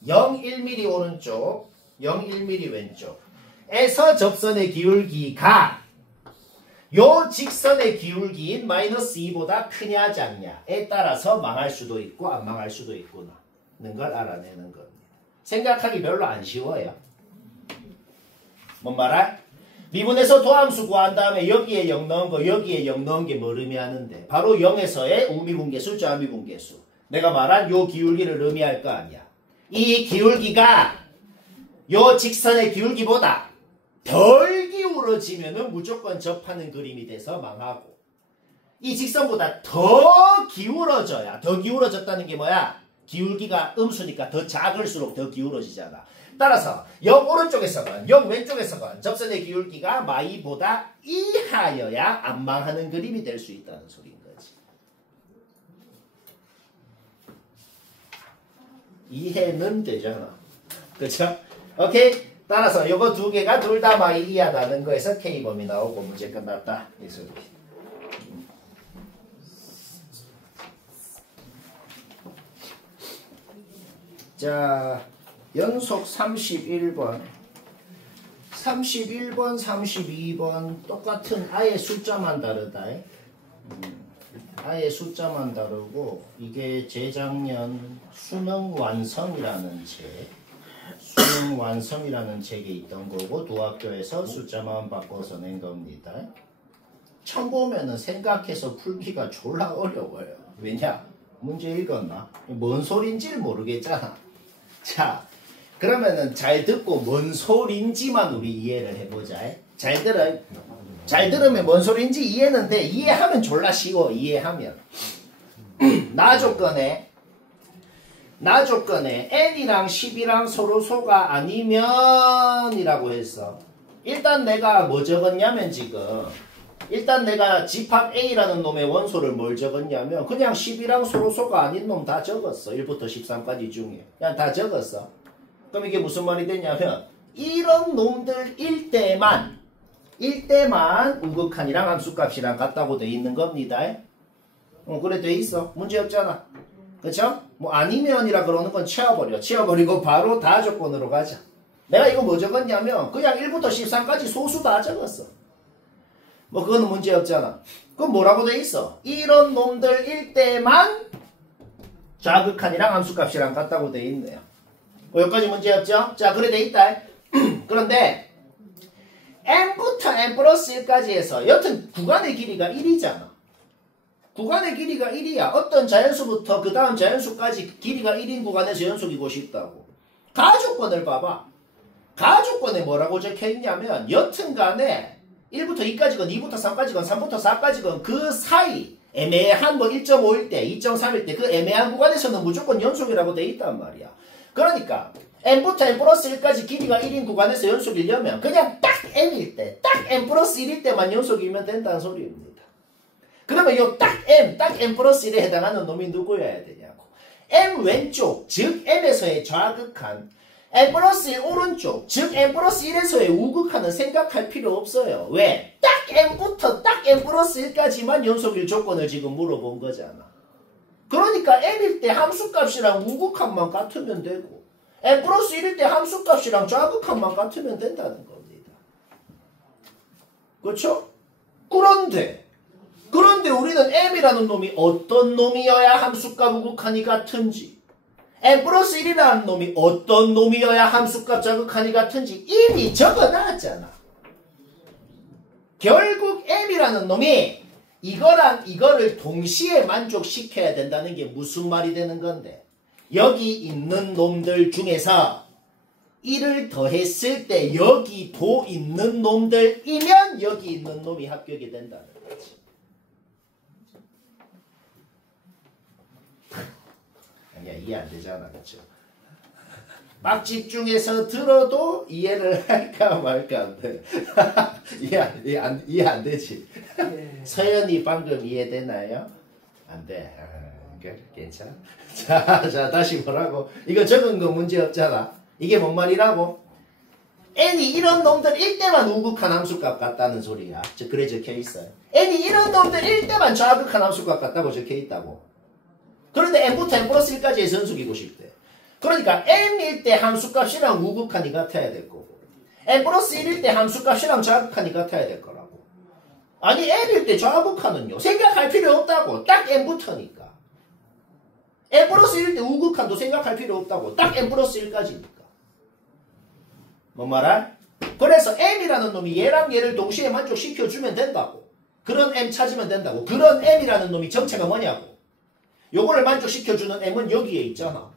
0, 1mm 오른쪽, 0, 1mm 왼쪽에서 접선의 기울기가 요 직선의 기울기인 마이너스 2보다 크냐 작냐에 따라서 망할 수도 있고 안 망할 수도 있구나 는 걸 알아내는 겁니다. 생각하기 별로 안 쉬워요. 뭔 말할? 미분에서 도함수 구한 다음에 여기에 0 넣은 거 여기에 0 넣은 게 뭘 의미하는데 바로 0에서의 우미분계수 좌미분계수. 내가 말한 요 기울기를 의미할 거 아니야. 이 기울기가 요 직선의 기울기보다 덜 기울어지면은 무조건 접하는 그림이 돼서 망하고 이 직선보다 더 기울어져야 더 기울어졌다는 게 뭐야? 기울기가 음수니까 더 작을수록 더 기울어지잖아. 따라서 0 오른쪽에서건 0 왼쪽에서건 접선의 기울기가 마이보다 이하여야 안 망하는 그림이 될 수 있다는 소리인 거지. 이해는 되잖아. 그쵸? 오케이? 따라서 요거 2개가 둘 다 마이 이하다는 거에서 K범위 나오고 문제 끝났다. 이 소리. 자, 연속 31번. 31번, 32번 똑같은 아예 숫자만 다르다. 아예 숫자만 다르고 이게 재작년 수능 완성이라는 책에 있던 거고 두 학교에서 숫자만 바꿔서 낸 겁니다. 처음 보면은 생각해서 풀기가 졸라 어려워요. 왜냐? 문제 읽었나? 뭔 소린지 모르겠잖아. 자, 그러면은 잘 듣고 뭔 소린지만 우리 이해를 해보자. 잘 들어. 잘 들으면 뭔 소린지 이해는 돼. 이해하면 졸라 쉬워. 이해하면. 나 조건에 n이랑 10이랑 서로 소가 아니면 이라고 했어. 일단 내가 뭐 적었냐면 지금 일단 내가 집합 A라는 놈의 원소를 뭘 적었냐면 그냥 10이랑 서로 소가 아닌 놈 다 적었어. 1부터 13까지 중에. 그냥 다 적었어. 그럼 이게 무슨 말이 되냐면 이런 놈들일 때만 우극한이랑 함수값이랑 같다고 돼 있는 겁니다. 그래 돼 있어. 문제 없잖아. 그쵸? 뭐 아니면이라 그러는 건 치워버리고 바로 다 조건으로 가자. 내가 이거 뭐 적었냐면 그냥 1부터 13까지 소수 다 적었어. 뭐 그거는 문제 없잖아. 그럼 뭐라고 돼 있어? 이런 놈들일 때만 좌극한이랑 함수값이랑 같다고 돼 있네요. 여기까지 문제 없죠? 자, 그래 돼 있다. 그런데 n부터 n 플러스 1까지 해서 여튼 구간의 길이가 1이잖아. 구간의 길이가 1이야. 어떤 자연수부터 그 다음 자연수까지 길이가 1인 구간에서 연속이고 싶다고. 가조건을 봐봐. 가조건에 뭐라고 적혀있냐면 여튼간에 1부터 2까지건 2부터 3까지건 3부터 4까지건 그 사이 애매한 뭐 1.5일 때 2.3일 때 그 애매한 구간에서는 무조건 연속이라고 돼 있단 말이야. 그러니까 n부터 n 플러스 1까지 길이가 1인 구간에서 연속이려면 그냥 딱 n일 때, 딱 n 플러스 1일 때만 연속이면 된다는 소리입니다. 그러면 요 딱 n 플러스 1에 해당하는 놈이 누구여야 되냐고. n 왼쪽, 즉 m에서의 좌극한, n 플러스 1 오른쪽, 즉 n 플러스 1에서의 우극한은 생각할 필요 없어요. 왜? 딱 n부터 딱 n 플러스 1까지만 연속일 조건을 지금 물어본 거잖아. 그러니까 n일 때 함수값이랑 우극한만 같으면 되고 n 플러스 1일 때 함수값이랑 좌극한만 같으면 된다는 겁니다. 그렇죠? 그런데 우리는 m이라는 놈이 어떤 놈이어야 함수값 우극한이 같은지 n 플러스 1이라는 놈이 어떤 놈이어야 함수값 좌극한이 같은지 이미 적어놨잖아. 결국 m이라는 놈이 이거랑 이거를 동시에 만족시켜야 된다는 게 무슨 말이 되는 건데 여기 있는 놈들 중에서 1을 더했을 때 여기도 있는 놈들이면 여기 있는 놈이 합격이 된다는 거지. 아니야, 이해 안 되잖아. 그쵸? 막 집중해서 들어도 이해를 할까 말까 안 돼. 이해 안 되지. 서연이 방금 이해되나요? 안 돼. 괜찮아. 자, 다시 보라고. 이거 적은 거 문제 없잖아. 이게 뭔 말이라고? n이 이런 놈들일 때만 우극한 함수값 같다는 소리야. 그래 적혀 있어요. n이 이런 놈들일 때만 좌극한 함수값 같다고 적혀 있다고. 그런데 n부터 n 플러스 1까지의 선수기고 싶대. 그러니까 n일 때 함수값이랑 우극한이 같아야 될 거고 n 플러스 1일 때 함수값이랑 좌극한이 같아야 될 거라고. 아니 n일 때 좌극한은요 생각할 필요 없다고. 딱 n부터니까. n 플러스 1일 때 우극한도 생각할 필요 없다고. 딱 n 플러스 1까지니까. 뭔 말할? 그래서 m이라는 놈이 얘랑 얘를 동시에 만족시켜주면 된다고. 그런 m 찾으면 된다고. 그런 m이라는 놈이 정체가 뭐냐고. 요거를 만족시켜주는 m은 여기에 있잖아.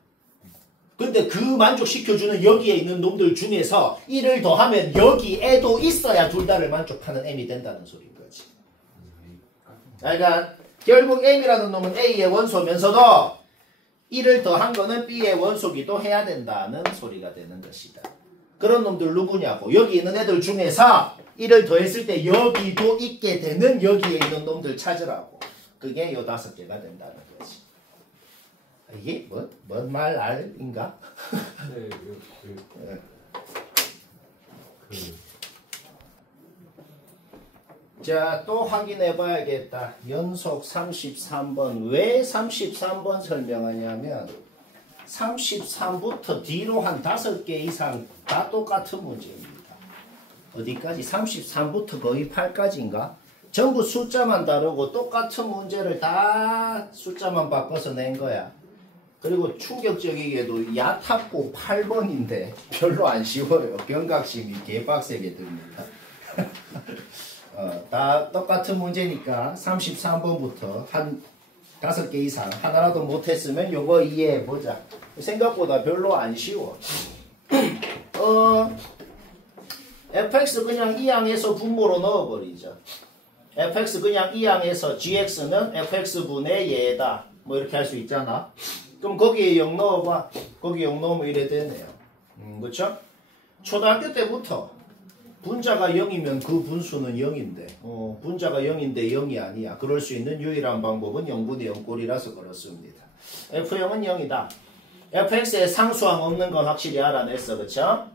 근데 그 만족시켜주는 여기에 있는 놈들 중에서 1을 더하면 여기에도 있어야 둘 다를 만족하는 m이 된다는 소리인 거지. 그러니까 결국 m이라는 놈은 a의 원소면서도 1을 더한 거는 b의 원소기도 해야 된다는 소리가 되는 것이다. 그런 놈들 누구냐고. 여기 있는 애들 중에서 1을 더했을 때 여기도 있게 되는 여기에 있는 놈들 찾으라고. 그게 요 5개가 된다는 거지. 이게 뭔 말 알인가? 네, 자, 또 확인해 봐야겠다. 연속 33번. 왜 33번 설명하냐면 33부터 뒤로 한 5개 이상 다 똑같은 문제입니다. 어디까지? 33부터 거의 8까지인가? 전부 숫자만 다르고 똑같은 문제를 다 숫자만 바꿔서 낸 거야. 그리고 충격적이게도 야탁고 8번인데 별로 안 쉬워요. 경각심이 개빡세게 듭니다. 다 똑같은 문제니까 33번부터 한 5개 이상 하나라도 못했으면 요거 이해해보자. 생각보다 별로 안 쉬워. fx 그냥 이 항에서 분모로 넣어버리죠. fx 그냥 이 항에서 gx는 fx분의 얘다. 뭐 이렇게 할 수 있잖아. 그럼 거기에 0 넣어봐. 거기에 0 넣으면 이래 되네요. 그쵸? 초등학교 때부터 분자가 0이면 그 분수는 0인데 분자가 0인데 0이 아니야. 그럴 수 있는 유일한 방법은 0분의 0꼴이라서 그렇습니다. F형은 0이다. fx에 상수항 없는 건 확실히 알아냈어. 그쵸?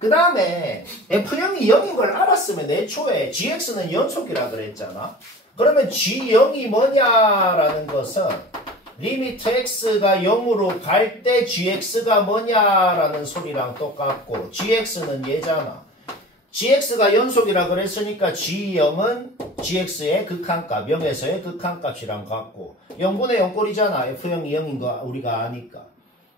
그 다음에 F형이 0인 걸 알았으면 애초에 gx는 연속이라 그랬잖아. 그러면 g0이 뭐냐라는 것은 리미트 x가 0으로 갈 때 gx가 뭐냐라는 소리랑 똑같고 gx는 얘잖아. gx가 연속이라 그랬으니까 g0은 gx의 극한값, 0에서의 극한값이랑 같고 0분의 0꼴이잖아. f형이 0인 거 우리가 아니까.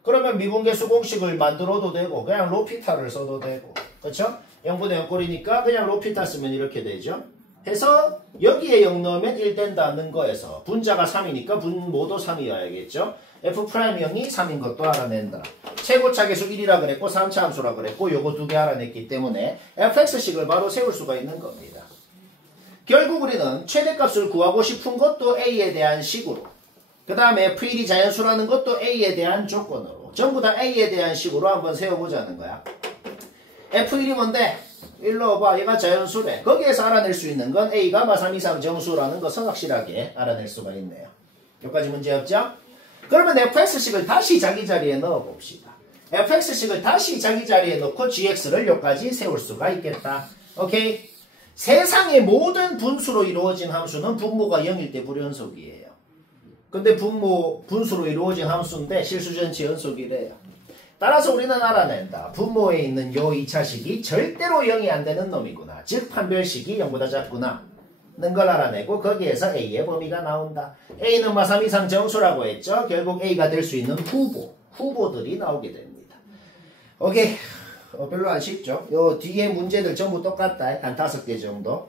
그러면 미분계수 공식을 만들어도 되고 그냥 로피타를 써도 되고 그쵸? 0분의 0꼴이니까 그냥 로피타 쓰면 이렇게 되죠. 해서 여기에 0 넣으면 1 된다는 거에서 분자가 3이니까 분모도 3이어야겠죠. F'형이 3인 것도 알아낸다. 최고차계수 1이라 그랬고 3차 함수라 그랬고 요거 두 개 알아냈기 때문에 fx식을 바로 세울 수가 있는 겁니다. 결국 우리는 최대값을 구하고 싶은 것도 a에 대한 식으로 그 다음에 F1이 자연수라는 것도 a에 대한 조건으로 전부 다 a에 대한 식으로 한번 세워보자는 거야. F1이 뭔데? 일로 와봐. 얘가 자연수래. 거기에서 알아낼 수 있는 건 a가 마3 이상 정수라는 것은 확실하게 알아낼 수가 있네요. 여기까지 문제 없죠? 그러면 fx식을 다시 자기 자리에 넣어봅시다. fx식을 다시 자기 자리에 넣고 gx를 여기까지 세울 수가 있겠다. 오케이? 세상의 모든 분수로 이루어진 함수는 분모가 0일 때 불연속이에요. 근데 분수로 이루어진 함수인데 실수전체 연속이래요. 따라서 우리는 알아낸다. 분모에 있는 요 2차식이 절대로 0이 안 되는 놈이구나. 즉 판별식이 0보다 작구나. 는 걸 알아내고 거기에서 A의 범위가 나온다. A는 마3 이상 정수라고 했죠. 결국 A가 될 수 있는 후보들이 나오게 됩니다. 오케이. 별로 안 쉽죠. 요 뒤에 문제들 전부 똑같다. 한 5개 정도.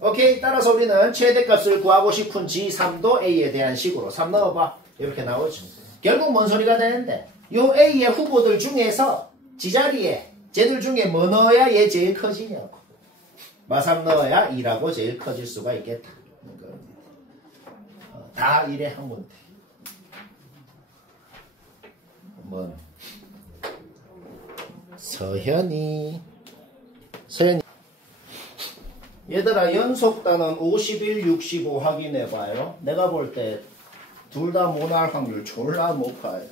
오케이. 따라서 우리는 최대값을 구하고 싶은 G3도 A에 대한 식으로 3 넣어봐. 이렇게 나오죠. 결국 뭔 소리가 되는데 요 A의 후보들 중에서 지자리에 쟤들 중에 뭐 넣어야 얘 제일 커지냐고. 마3 넣어야 2라고 제일 커질 수가 있겠다. 다 이래 하면 돼. 서현이 얘들아 연속단은 51, 65 확인해봐요. 내가 볼 때 둘 다 못 할 확률 졸라 높아요.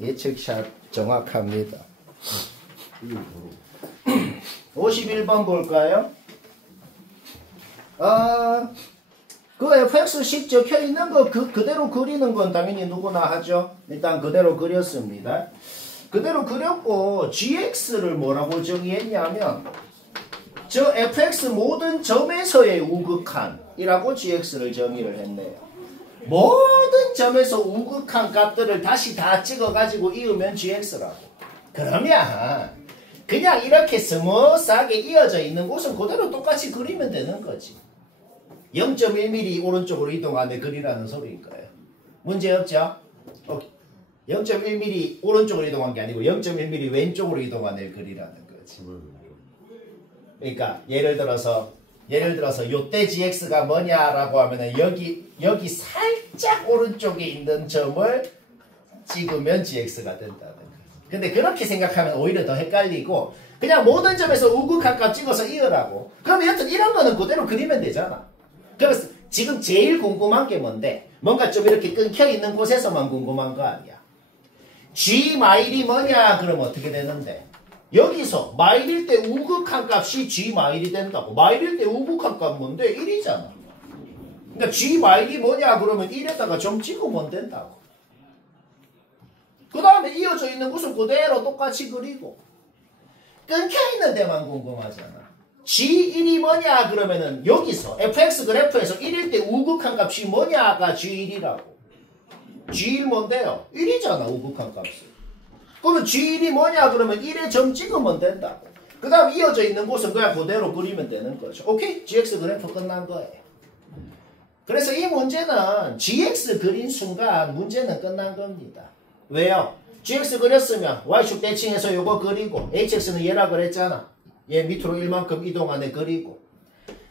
예측샷 정확합니다. 51번 볼까요? 그 fx식 적혀있는 거 그대로 그리는 건 당연히 누구나 하죠. 일단 그대로 그렸습니다. 그대로 그렸고 gx를 뭐라고 정의했냐면 저 fx 모든 점에서의 우극한이라고 gx를 정의를 했네요. 모든 점에서 우극한 값들을 다시 다 찍어가지고 이으면 gx라고. 그러면 그냥 이렇게 스무스하게 이어져 있는 곳은 그대로 똑같이 그리면 되는 거지. 0.1mm 오른쪽으로 이동하는 글이라는 소리인 거예요. 문제 없죠? 0.1mm 오른쪽으로 이동한 게 아니고 0.1mm 왼쪽으로 이동하는 글이라는 거지. 그러니까 예를 들어서 요때 gx가 뭐냐라고 하면은 여기 살짝 오른쪽에 있는 점을 찍으면 gx가 된다는 거예요. 근데 그렇게 생각하면 오히려 더 헷갈리고 그냥 모든 점에서 우극한 값 찍어서 이으라고. 그럼 여튼 이런 거는 그대로 그리면 되잖아. 그래서 지금 제일 궁금한 게 뭔데? 뭔가 좀 이렇게 끊겨있는 곳에서만 궁금한 거 아니야. G 마일이 뭐냐? 그러면 어떻게 되는데? 여기서 마일일 때 우극한 값이 G 마일이 된다고. 마일일 때 우극한 값 뭔데? 1이잖아. 그러니까 G 마일이 뭐냐? 그러면 1에다가 점 찍으면 된다고. 그 다음에 이어져 있는 곳은 그대로 똑같이 그리고 끊겨있는 데만 궁금하잖아. G1이 뭐냐 그러면은 여기서 fx 그래프에서 1일 때 우극한 값이 뭐냐가 G1이라고. G1 뭔데요? 1이잖아 우극한 값이. 그러면 G1이 뭐냐 그러면 1에 점 찍으면 된다고. 그 다음 이어져 있는 곳은 그냥 그대로 그리면 되는 거죠. 오케이? GX 그래프 끝난 거예요. 그래서 이 문제는 GX 그린 순간 문제는 끝난 겁니다. 왜요? GX 그렸으면 Y축 대칭해서 요거 그리고 HX는 얘라 그랬잖아. 얘 밑으로 1만큼 이동 안에 그리고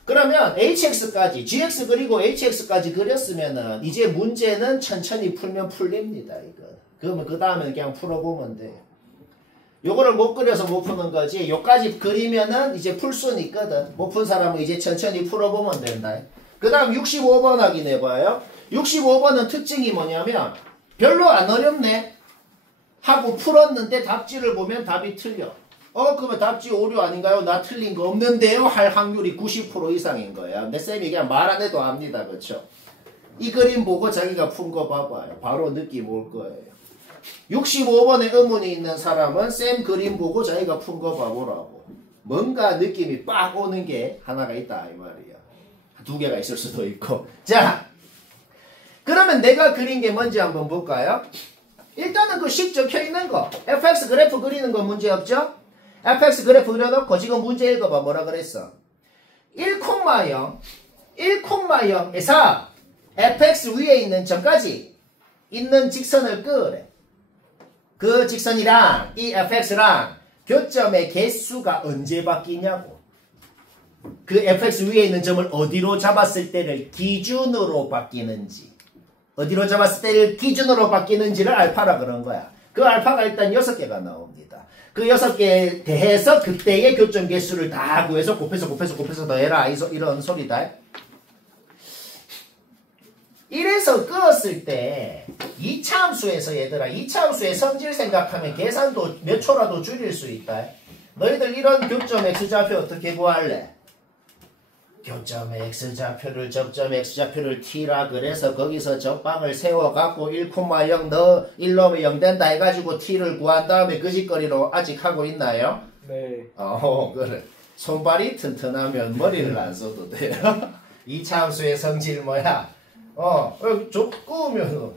그러면 HX까지 GX 그리고 HX까지 그렸으면은 이제 문제는 천천히 풀면 풀립니다. 이거. 그러면 그 다음에는 그냥 풀어보면 돼요. 요거를 못 그려서 못 푸는 거지. 요까지 그리면은 이제 풀 수는 있거든. 못 푼 사람은 이제 천천히 풀어보면 된다. 그 다음 65번 확인해봐요. 65번은 특징이 뭐냐면 별로 안 어렵네 하고 풀었는데 답지를 보면 답이 틀려. 그러면 답지 오류 아닌가요? 나 틀린 거 없는데요? 할 확률이 90% 이상인 거야. 내 쌤이 그냥 말 안 해도 압니다. 그렇죠? 이 그림 보고 자기가 푼 거 봐봐요. 바로 느낌 올 거예요. 65번에 의문이 있는 사람은 쌤 그림 보고 자기가 푼 거 봐보라고. 뭔가 느낌이 빡 오는 게 하나가 있다 이 말이야. 두 개가 있을 수도 있고. 자, 그러면 내가 그린 게 뭔지 한번 볼까요? 일단은 그 식 적혀 있는 거. fx 그래프 그리는 거 문제 없죠? fx 그래프 그려놓고 지금 문제 읽어봐. 뭐라 그랬어? 1,0에서 fx 위에 있는 점까지 있는 직선을 그래. 그 직선이랑 이 fx랑 교점의 개수가 언제 바뀌냐고. 그 fx 위에 있는 점을 어디로 잡았을 때를 기준으로 바뀌는지, 어디로 잡았을 때를 기준으로 바뀌는지를 알파라 그런 거야. 그 알파가 일단 6개가 나옵니다. 그 6개에 대해서 그때의 교점 개수를 다 구해서 곱해서 더해라. 이런 소리다. 이래서 끄었을 때 2차 함수에서 얘들아 2차 함수의 성질 생각하면 계산도 몇 초라도 줄일 수 있다. 너희들 이런 교점 x좌표 어떻게 구할래? 교점의 x좌표를 접점 x좌표를 t라 그래서 거기서 접방을 세워갖고 1,0 너 1 넣으면 0 된다 해가지고 t를 구한 다음에 그 짓거리로 아직 하고 있나요? 네. 그래. 손발이 튼튼하면 머리를 안 써도 돼요. 2차 함수의 성질 뭐야? 끄우면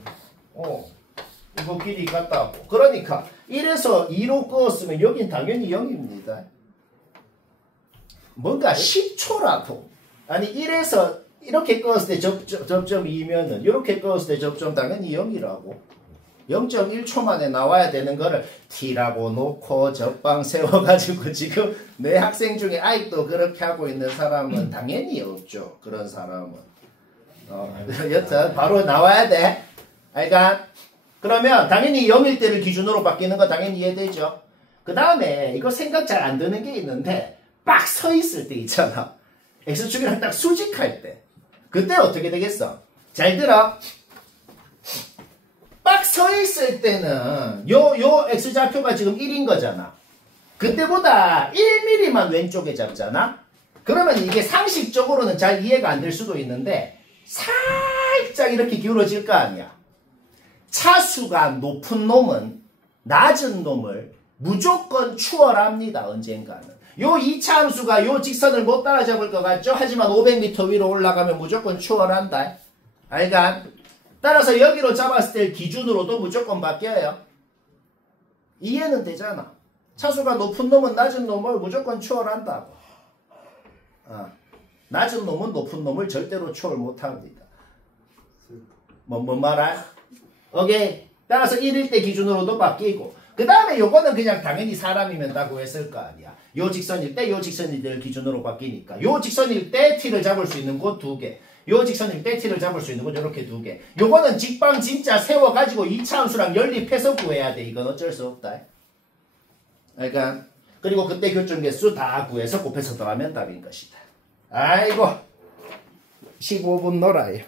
이거 길이 같다고. 그러니까 1에서 2로 끄었으면 여긴 당연히 0입니다. 뭔가 10초라도 아니 1에서 이렇게 끄었을 때 접점 2면은 이렇게 끄었을 때 접점 당연히 0이라고. 0.1초 만에 나와야 되는 거를 t라고 놓고 접방 세워가지고 지금 내 학생 중에 아직도 그렇게 하고 있는 사람은 당연히 없죠. 그런 사람은. 여튼 바로 나와야 돼. 그러니까 그러면 당연히 0일 때를 기준으로 바뀌는 거 당연히 이해되죠. 그 다음에 이거 생각 잘 안 드는 게 있는데 빡 서 있을 때 있잖아. x축이랑 딱 수직할 때 그때 어떻게 되겠어? 잘 들어. 빡 서 있을 때는 요 x좌표가 지금 1인 거잖아. 그때보다 1mm만 왼쪽에 잡잖아. 그러면 이게 상식적으로는 잘 이해가 안 될 수도 있는데 살짝 이렇게 기울어질 거 아니야. 차수가 높은 놈은 낮은 놈을 무조건 추월합니다. 언젠가는. 요 2차 함수가 요 직선을 못 따라잡을 것 같죠? 하지만 500m 위로 올라가면 무조건 추월한다. 알간? 따라서 여기로 잡았을 때 기준으로도 무조건 바뀌어요. 이해는 되잖아. 차수가 높은 놈은 낮은 놈을 무조건 추월한다고. 낮은 놈은 높은 놈을 절대로 추월 못합니다. 뭔 말아? 오케이. 따라서 1일 때 기준으로도 바뀌고 그 다음에 요거는 그냥 당연히 사람이면 다 구했을 거 아니야. 요 직선일 때 요 직선일 때를 기준으로 바뀌니까 요 직선일 때 t를 잡을 수 있는 곳 2개, 요 직선일 때 t를 잡을 수 있는 곳 이렇게 2개. 요거는 직방 진짜 세워가지고 2차 함수랑 연립해서 구해야 돼. 이건 어쩔 수 없다. 그러니까 그리고 그때 교점 개수 다 구해서 곱해서 더하면 답인 것이다. 아이고 15분 놀아요.